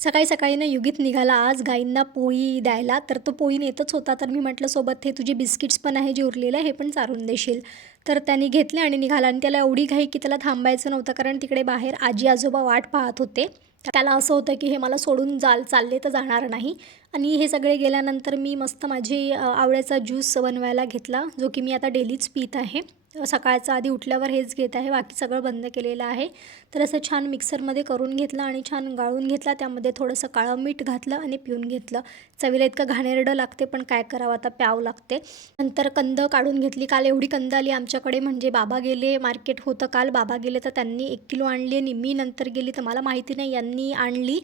सकाळी सकाळी ना युगीत निघाला आज गाईंना पोळी द्यायला. तर तो पोळी नेतच होता. तर मी म्हटलं सोबत हे तुझे बिस्किट्स पण आहे जे उरलेलं आहे हे पण चारून देशील. तर त्याने घेतले आणि निघाला आणि त्याला एवढी घाई की त्याला थांबायचं नव्हतं, कारण तिकडे बाहेर आजी आजोबा वाट पाहत होते. त्याला असं होतं की हे मला सोडून चालले तर जाणार नाही. आणि हे सगळे गेल्यानंतर मी मस्त माझी आवळ्याचा ज्यूस बनवायला घेतला, जो की मी आता डेलीच पीत आहे. सकाळचं आधी उठल्यावर हेच घेत आहे, बाकी सगळं बंद केलेलं आहे. तर असं छान मिक्सरमध्ये करून घेतलं आणि छान गाळून घेतला. त्यामध्ये थोडंसं काळं मीठ घातलं आणि पिऊन घेतलं. चवीला इतकं घाणेरडं लागते, पण काय करावं आता, प्यावं लागते. नंतर कंद काढून घेतली. काल एवढी कंद आली आमच्याकडे, म्हणजे बाबा गेले, मार्केट होतं काल, बाबा गेले तर त्यांनी 1 किलो आणली आणि मी नंतर गेली तर मला माहिती नाही यांनी आणली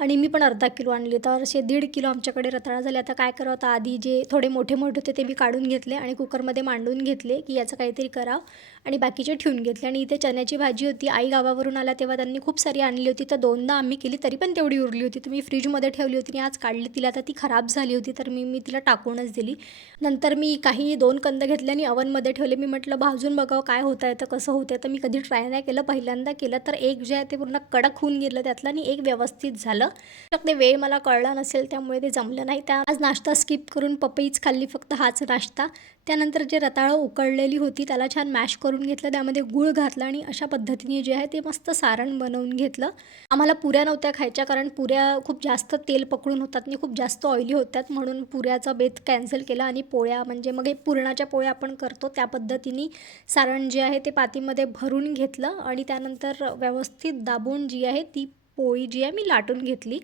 आणि मी पण अर्धा किलो आणली. तर असे 1.5 किलो आमच्याकडे रताळा झाले. आता काय करावं, आता आधी जे थोडे मोठे मोठे होते ते मी काढून घेतले आणि कुकरमध्ये मांडून घेतले की याचं काहीतरी करावं, आणि बाकीचे ठेवून घेतले. आणि इथे चण्याची भाजी होती, आई गावावरून आल्या तेव्हा त्यांनी खूप सारी आणली होती, तर 2दा आम्ही केली तरी पण तेवढी उरली होती. तर मी फ्रीजमध्ये ठेवली होती आणि आज काढली तिला, आता ती खराब झाली होती तर मी तिला टाकूनच दिली. नंतर मी काही 2 कंद घेतले आणि ओव्हनमध्ये ठेवले. मी म्हटलं भाजून बघावं काय होतं आहे, तर कसं होतं आहे. तर मी कधी ट्राय नाही केलं, पहिल्यांदा केलं. तर एक जे आहे ते पूर्ण कडक होऊन गेलं त्यातलं आणि एक व्यवस्थित झालं. फक्त ते वेळ मला कळला नसेल त्यामुळे ते जमलं नाही. आज नाश्ता स्किप करून पपईच खाल्ली, फक्त हाच नाश्ता. त्यानंतर जे रताळं उकळलेली होती त्याला छान मॅश करून घेतलं, त्यामध्ये गूळ घातला आणि अशा पद्धतीने जे आहे ते मस्त सारण बनवून घेतलं. आम्हाला पुऱ्या नव्हत्या खायच्या, कारण पुऱ्या खूप जास्त तेल पकडून होतात आणि खूप जास्त ऑइली होतात, म्हणून पुऱ्याचा बेत कॅन्सल केला. आणि पोळ्या म्हणजे मग हे पुरणाच्या पोळ्या आपण करतो त्या पद्धतीने सारण जे आहे ते पातीमध्ये भरून घेतलं आणि त्यानंतर व्यवस्थित दाबून जी आहे ती पोळी जी आहे मी लाटून घेतली.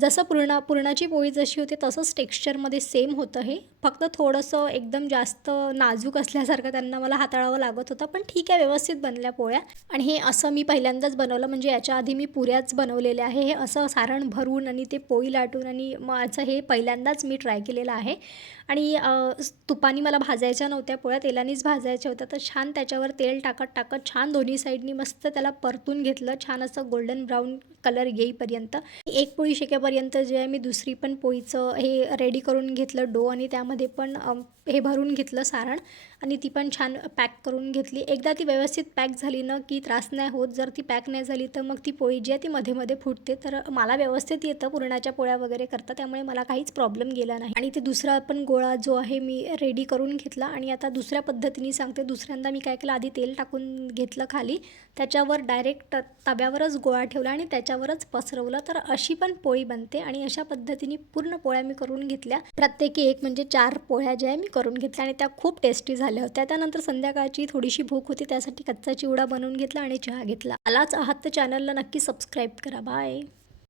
जसं पुरणाची पोळी जशी होते तसंच टेक्स्चरमध्ये सेम होतं हे, फक्त थोडंसं एकदम जास्त नाजूक असल्यासारखं त्यांना मला हाताळावं लागत होतं, पण ठीक आहे, व्यवस्थित बनल्या पोळ्या. आणि हे असं मी पहिल्यांदाच बनवलं, म्हणजे याच्या आधी मी पुऱ्याच बनवलेल्या आहे. हे असं सारण भरून आणि ते पोळी लाटून आणि माझं हे पहिल्यांदाच मी ट्राय केलेलं आहे. आणि तुपानी मला भाजायच्या नव्हत्या पोळ्या, तेलानीच भाजायच्या होत्या. तर छान त्याच्यावर तेल टाकत छान दोन्ही साईडनी मस्त त्याला परतून घेतलं, छान असं गोल्डन ब्राऊन कलर येईपर्यंत. एक पोळी शेकेपर्यंत जे आहे मी दुसरी पण पोळीचं हे रेडी करून घेतलं डो, आणि त्यामध्ये पण हे भरून घेतलं सारण आणि ती पण छान पॅक करून घेतली. एकदा ती व्यवस्थित पॅक झाली ना की त्रास नाही होत. जर ती पॅक नाही झाली तर मग ती पोळी जी आहे ती मध्ये मध्ये फुटते. तर मला व्यवस्थित येतं पुरणाच्या पोळ्या वगैरे करता, त्यामुळे मला काहीच प्रॉब्लेम गेला नाही. आणि ते दुसरा पण गोळा जो आहे मी रेडी करून घेतला. आणि आता दुसऱ्या पद्धतीने सांगते. दुसऱ्यांदा मी काय केलं, आधी तेल टाकून घेतलं खाली, त्याच्यावर डायरेक्ट तव्यावरच गोळा ठेवला आणि त्याच्यावरच पसरवलं, तर अशी पण पोळी बनते. आणि अशा पद्धतीने पूर्ण पोळ्या मी करून घेतल्या, प्रत्येकी एक म्हणजे 4 पोळ्या ज्या आहे मी करून घेतल्या आणि त्या खूप टेस्टी झाल्या होत्या. त्यानंतर संध्याकाळची थोडीशी भूक होती, त्यासाठी कच्चा चिवडा बनवून घेतला आणि चहा घेतला. आलाच आहात तर चॅनलला नक्की सबस्क्राईब करा. बाय.